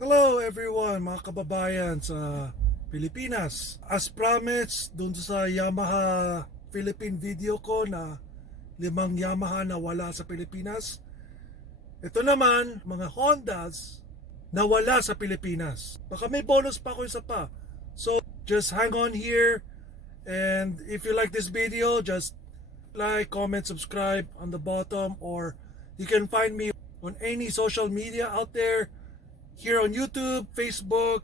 Hello everyone, mga kababayan sa Pilipinas. As promised, dun sa Yamaha Philippine video ko na 5 Yamaha na wala sa Pilipinas. Ito naman, mga Hondas na wala sa Pilipinas. Baka may bonus pa ako isa pa. So, just hang on here. And if you like this video, just like, comment, subscribe on the bottom. Or you can find me on any social media out there. Here on YouTube, Facebook,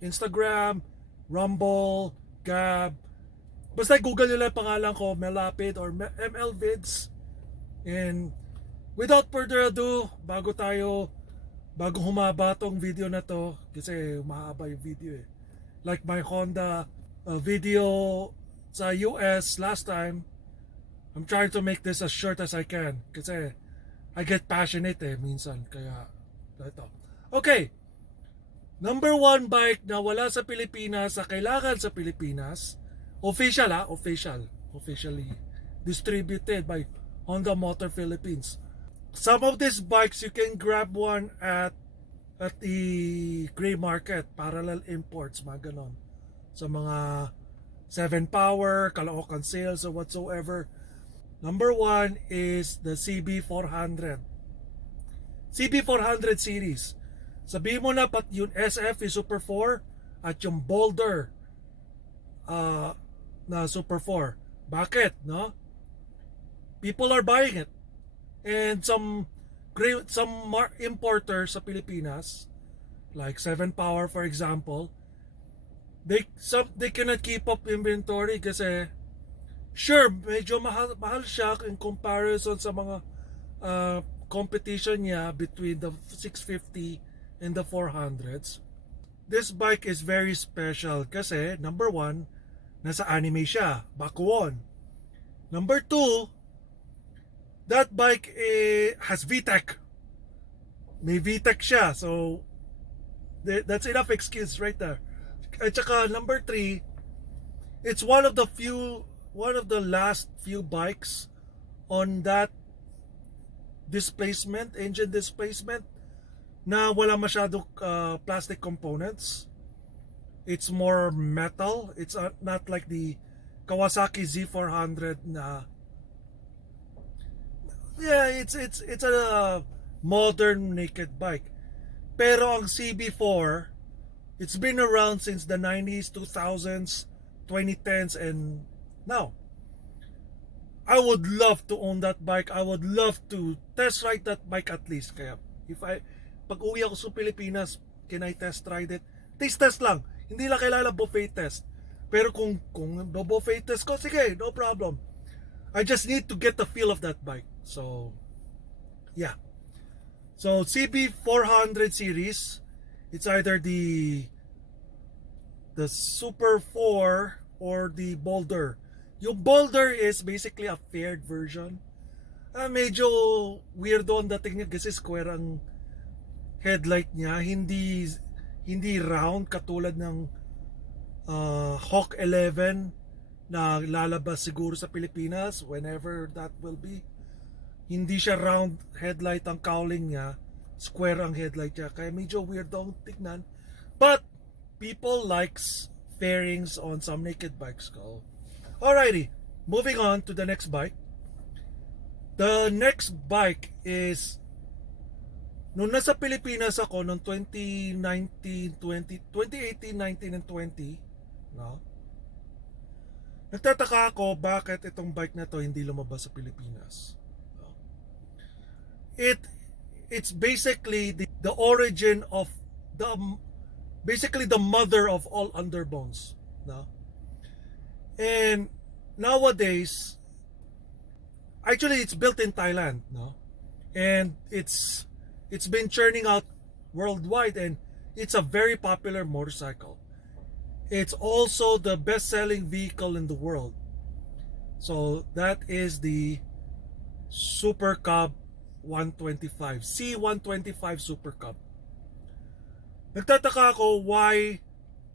Instagram, Rumble, Gab. Basta Google nyo lang pangalan ko, Melapid or ML Vids. And without further ado, bago humaba tong video na to, kasi mahaba yung video eh. Like my Honda video sa US last time, I'm trying to make this as short as I can. Kasi I get passionate minsan. Kaya ito. Okay, number 1 bike na wala sa Pilipinas, sa kailangan sa Pilipinas, officially distributed by Honda Motor Philippines. Some of these bikes you can grab one at the gray market, parallel imports, mga ganon. Sa mga 7 Power, Caloocan Sales or whatsoever. Number 1 is the CB400. CB400 series. Sabihin mo na pat yung SF is Super 4 at yung Boulder na Super 4. Bakit, no? People are buying it. And some importers sa Pilipinas, like 7 Power for example, they cannot keep up inventory kasi sure, medyo mahal siya in comparison sa mga competition niya between the 650 and the 400s. This bike is very special kasi number 1, nasa anime siya, Bakuon. Number 2, that bike has VTEC. May VTEC siya, so that's enough excuse right there. At saka number 3, it's one of the last few bikes on that engine displacement na wala masyadong plastic components. It's more metal. It's not like the Kawasaki Z400 na it's a modern naked bike. Pero ang CB4, it's been around since the 90s, 2000s, 2010s and now. I would love to own that bike. I would love to test ride that bike at least. Kaya pag uwi ako sa Pilipinas, can I test ride it? Taste test lang. Hindi lang kailangan buffet test. Pero kung buffet test ko, sige, no problem. I just need to get the feel of that bike. So, yeah. So, CB400 series, it's either the Super 4 or the Boulder. Yung Boulder is basically a faired version. Medyo weirdo ang dating niya kasi square ang headlight niya, hindi round katulad ng Hawk 11 na lalabas siguro sa Pilipinas whenever that will be. Hindi siya round headlight ang cowling niya, square ang headlight niya, kaya medyo weird ang tignan. But people likes fairings on some naked bikes. Alrighty, moving on to the next bike. The next bike is nung nasa Pilipinas ako noong 2018, 19, and 20, no? Nagtataka ako bakit itong bike na to hindi lumabas sa Pilipinas. No? It's basically the origin of basically the mother of all underbones, no? And nowadays, actually it's built in Thailand, no? And it's been churning out worldwide and it's a very popular motorcycle. It's also the best-selling vehicle in the world. So that is the Super Cub 125, C125 Super Cub. Nagtataka ako why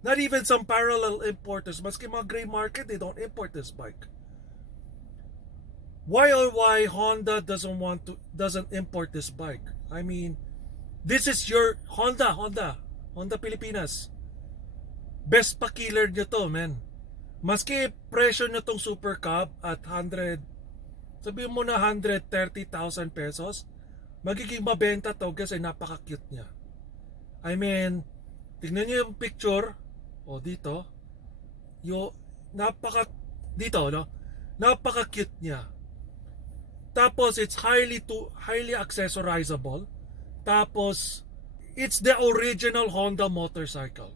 not even some parallel importers, maski mga gray market, they don't import this bike. Why Honda doesn't import this bike? I mean, this is your Honda. Honda Pilipinas. Best pa killer nyo to, man. Maski presyo nyo tong Super Cub at 100, sabihin mo na 130,000 pesos, magiging mabenta to kasi napaka-cute niya. I mean, tingnan nyo yung picture, o dito, yung dito, no? Napaka-cute niya. Tapos, it's highly accessorizable. Tapos, it's the original Honda motorcycle.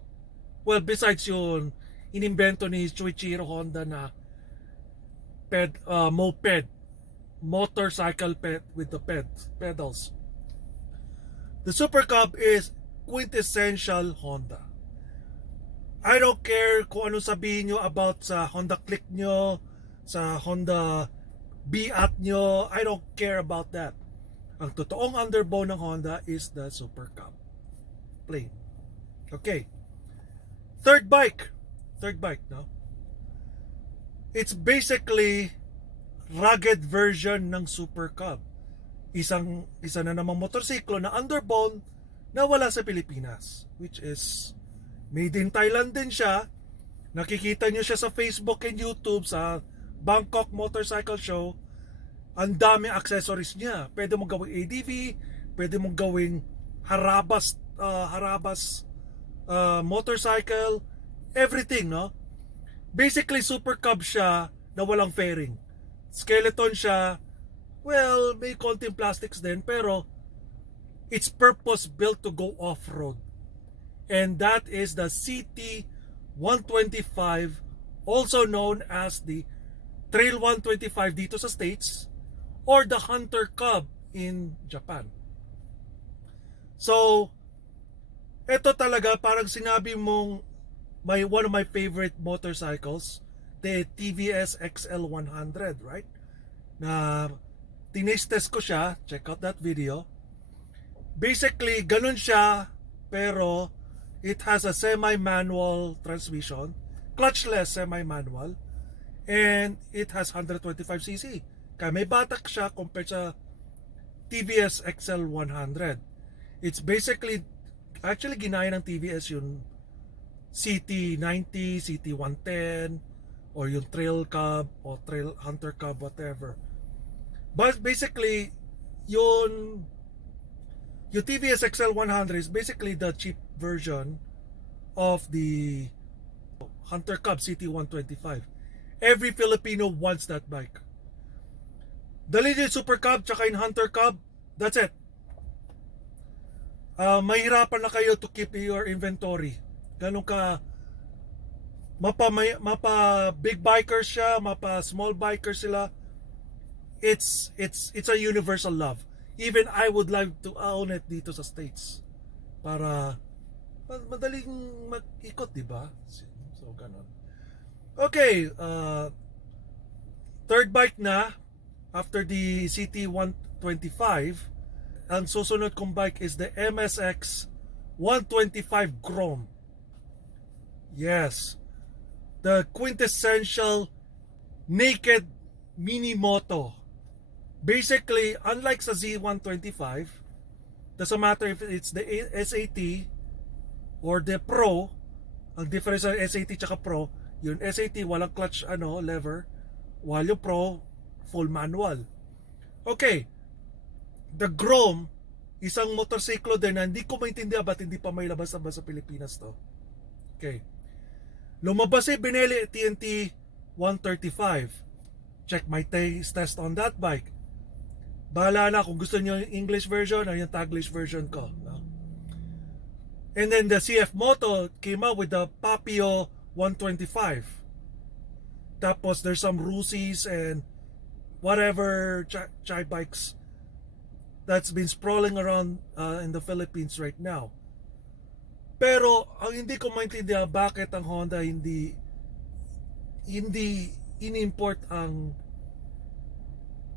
Well, besides yung inimbento ni Shuichiro Honda na moped, motorcycle with the pedals. The Super Cub is quintessential Honda. I don't care kung anong sabihin nyo about sa Honda Click nyo, sa Honda Beat nyo. I don't care about that. Ang totoong underbone ng Honda is the Super Cub. Plain. Okay. Third bike, no? It's basically rugged version ng Super Cub. Isa na namang motorsiklo na underbone na wala sa Pilipinas, which is made in Thailand din siya. Nakikita nyo siya sa Facebook and YouTube sa Bangkok Motorcycle Show. Ang dami accessories niya. Pwede mong gawing ADV, pwede mong gawing harabas motorcycle, everything, no? Basically, Super Cub siya na walang fairing. Skeleton siya, well, may konting plastics din, pero it's purpose built to go off-road. And that is the CT125, also known as the Trail 125 dito sa States, or the Hunter Cub in Japan. So, ito talaga parang sinabi mong one of my favorite motorcycles, the TVS XL100, right? Na tinestest ko siya, check out that video. Basically, ganun siya, pero it has a semi-manual transmission, clutchless semi-manual, and it has 125cc. Kaya may batak siya compared sa TVS XL100. It's basically, actually ginaya ng TVS yung CT90, CT110, or yung Trail Cub, or Trail Hunter Cub, whatever. But basically, yung TVS XL100 is basically the cheap version of the Hunter Cub CT125. Every Filipino wants that bike. Dali yung Super Cub tsaka yung Hunter Cub, that's it. Mahirapan na kayo to keep your inventory. Ganun ka mapa big bikers siya, mapa small bikers sila. It's a universal love. Even I would like to own it dito sa States para madaling mag-ikot, di ba? So ganun. Okay, third bike na after the CT125. Ang susunod kong bike is the MSX 125 Chrome. Yes, the quintessential naked mini moto. Basically, unlike sa Z125, doesn't matter if it's the SAT or the Pro. Ang difference sa SAT tsaka Pro, yung SAT walang clutch lever, while yung Pro full manual. Okay, the Grom, isang motorsiklo din na hindi ko maintindihan ba't hindi pa may labas sa Pilipinas to. Okay, lumabas si Benelli TNT 135. Check my test on that bike. Bahala na kung gusto niyo yung English version or yung Taglish version ko, no? And then the CF Moto came out with the Papio 125. Tapos there's some Rusis and whatever chai bikes that's been sprawling around in the Philippines right now. Pero ang hindi ko maintindihan bakit ang Honda hindi in-import ang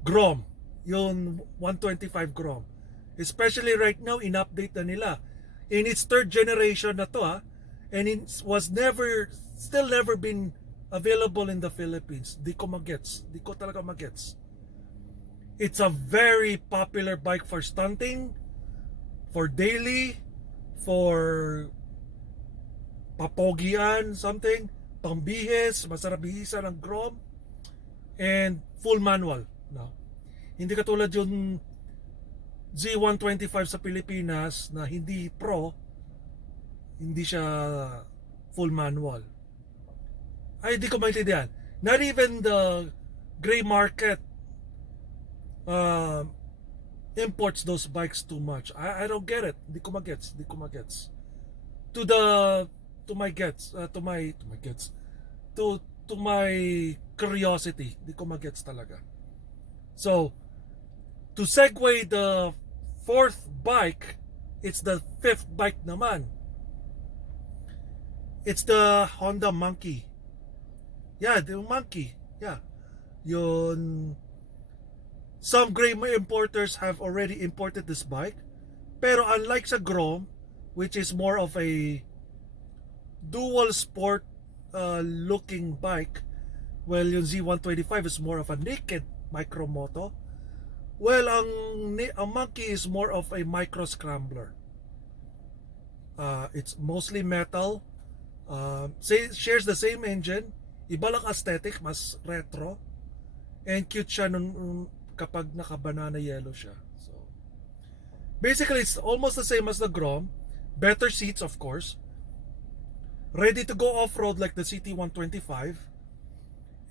Grom, yung 125 Grom. Especially right now, in-update na nila. In its third generation na to, and it was still never been available in the Philippines. Di ko talaga magets. It's a very popular bike for stunting, for daily, for papogian, something, pambihis, masarap bihisan ng Grom, and full manual. No? Hindi katulad yung Z125 sa Pilipinas na hindi pro, hindi siya full manual. Ay, hindi ko maintindihan. Not even the gray market imports those bikes too much. I don't get it. Hindi ko magets. To my gets. To my curiosity. Hindi ko magets talaga. So, to segue the fourth bike, it's the fifth bike naman. It's the Honda Monkey. Yeah, the Monkey. Yeah. Yun. Some gray importers have already imported this bike. Pero unlike sa Grom, which is more of a dual sport looking bike, well, yung Z125 is more of a naked micromoto. Well, ang Monkey is more of a micro scrambler. It's mostly metal. Shares the same engine. Iba lang aesthetic, mas retro. And cute siya kapag naka-banana yellow siya. So, basically, it's almost the same as the Grom. Better seats, of course. Ready to go off-road like the CT125.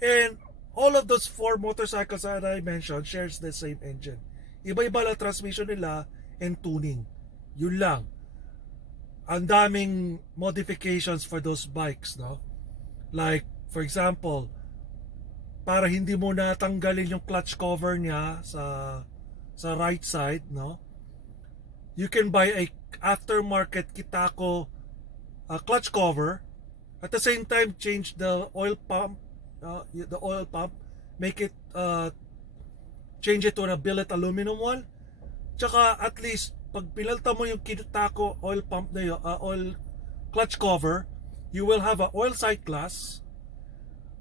And all of those four motorcycles that I mentioned shares the same engine. Iba-iba lang transmission nila and tuning. Yun lang. Ang daming modifications for those bikes, no? Like, for example, para hindi mo natanggalin yung clutch cover niya sa right side, no? You can buy a aftermarket Kitako clutch cover. At the same time, change the oil pump, make it change it to a billet aluminum one. Tsaka at least pag pinalta mo yung Kitako oil pump na yun, oil clutch cover, you will have a oil sight glass,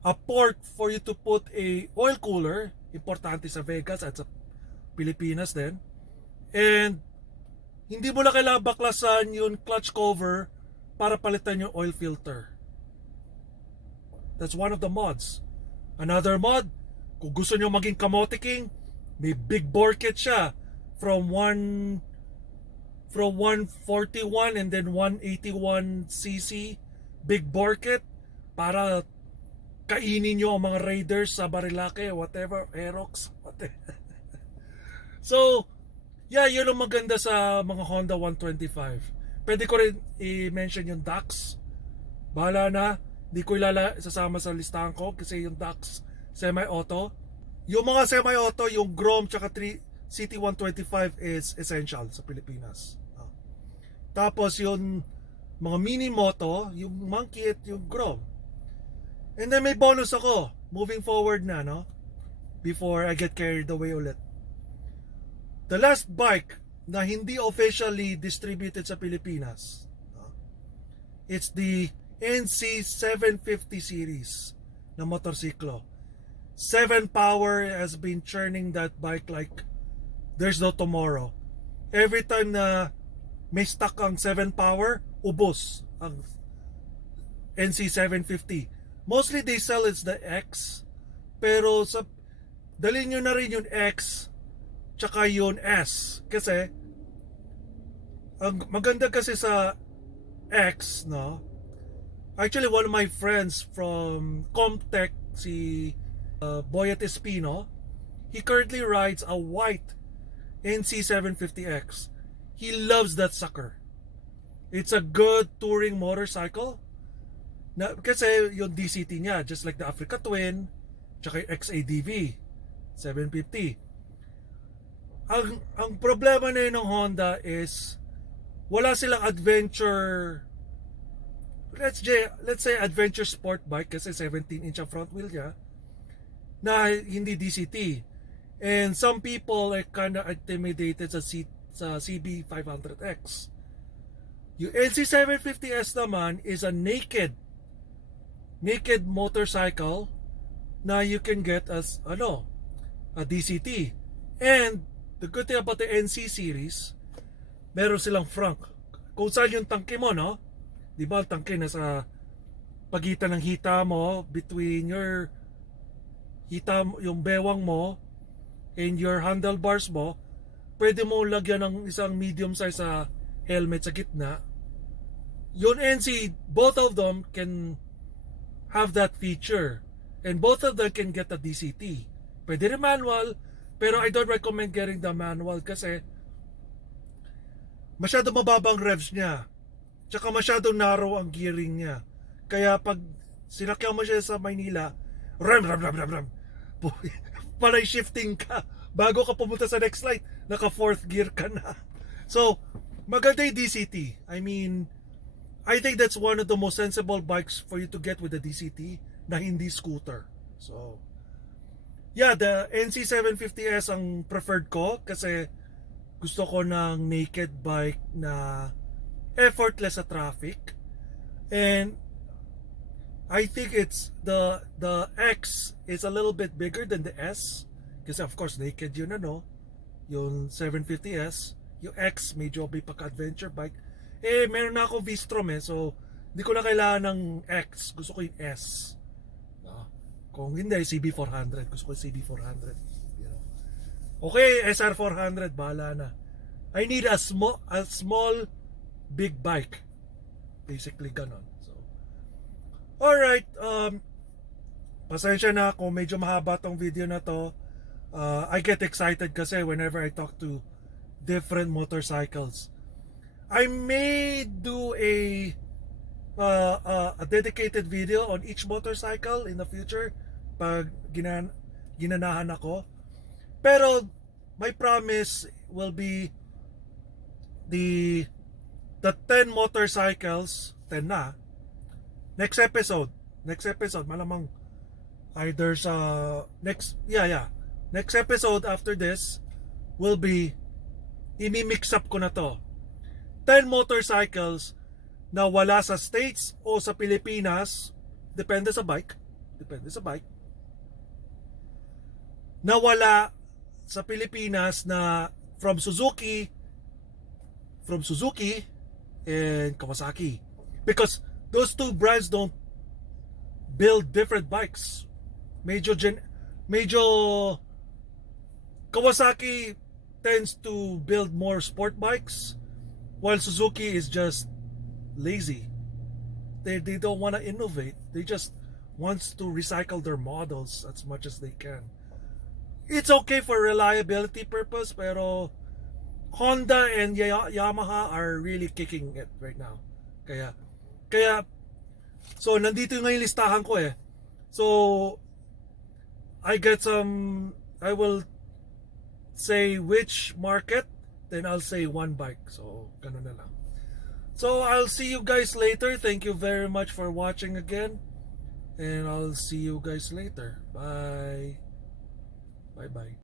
a port for you to put a oil cooler, importante sa Vegas at sa Pilipinas din. And hindi mo na kailangan baklasan yung clutch cover para palitan yung oil filter. That's one of the mods. Another mod, kung gusto nyo maging kamote king, may big bore kit siya from 141 and then 181cc big bore kit para kainin nyo ang mga Raiders sa Barilake, whatever, Aerox, whatever. So, yeah, yun ang maganda sa mga Honda 125. Pwede ko rin i-mention yung Dax. Bahala na, hindi ko sasama sa listahan ko kasi yung Dax semi-auto. Yung mga semi-auto, yung Grom tsaka CT125 is essential sa Pilipinas. Tapos yung mga mini moto, yung Monkey at yung Grom. And then may bonus ako, moving forward na, no? Before I get carried away ulit. The last bike na hindi officially distributed sa Pilipinas, it's the NC750 series na motorsiklo. 7 Power has been churning that bike like there's no tomorrow. Every time na may stock ang 7 Power, ubos ang NC750. Mostly they sell it's the X, pero dalhin nyo na rin yung X tsaka yung S. Kasi ang maganda kasi sa X, no? Actually, one of my friends from Comtech, si Boyet Espino, he currently rides a white NC750X. He loves that sucker. It's a good touring motorcycle. Kasi yung DCT niya, just like the Africa Twin, tsaka yung XADV 750. Ang problema na yun ng Honda is wala silang adventure, let's say adventure sport bike kasi 17-inch ang front wheel niya na hindi DCT. And some people are kind of intimidated sa CB500X. Yung NC750S naman is a naked motorcycle na you can get as a DCT. And the good thing about the NC series, meron silang frunk. Kung saan yung tangke mo, no? Di ba ang tangke nasa pagitan ng hita mo, between your hita, yung bewang mo and your handlebars mo, pwede mo lagyan ng isang medium size sa helmet sa gitna. Yun NC, both of them can have that feature. And both of them can get a DCT. Pwede rin manual, pero I don't recommend getting the manual kasi masyado mababang revs niya. Tsaka masyado narrow ang gearing niya. Kaya pag sinakyan mo siya sa Maynila, ram ram ram ram ram. Palay shifting ka. Bago ka pumunta sa next light, naka fourth gear ka na. So, maganda yung DCT. I mean, I think that's one of the most sensible bikes for you to get with the DCT na hindi scooter. So, yeah, the NC750S ang preferred ko kasi gusto ko ng naked bike na effortless sa traffic. And I think it's the X is a little bit bigger than the S kasi of course naked yun yung 750S. Yung X medyo may pagka-adventure bike. Meron na ako V-Strom so hindi ko na kailangan ng X, gusto ko yung S. Kung hindi, CB400, gusto ko yung CB400. Okay, SR400, bahala na. I need a small big bike. Basically ganon. So, alright, pasensya na kung medyo mahaba tong video na to. I get excited kasi whenever I talk to different motorcycles. I may do a dedicated video on each motorcycle in the future pag ginanahan ako. Pero my promise will be the 10 motorcycles, 10 na. Next episode malamang either sa next episode after this will be imi-mix up ko na to. 10 motorcycles na wala sa States o sa Pilipinas, depende sa bike, na wala sa Pilipinas na from Suzuki and Kawasaki, because those two brands don't build different bikes. Medyo Kawasaki tends to build more sport bikes, while Suzuki is just lazy. They don't want to innovate. They just wants to recycle their models as much as they can. It's okay for reliability purpose, pero Honda and Yamaha are really kicking it right now. Kaya so nandito nga yung listahan ko So I will say which market, then I'll say one bike. So ganun na lang. So I'll see you guys later. Thank you very much for watching again. And I'll see you guys later. Bye. Bye-bye.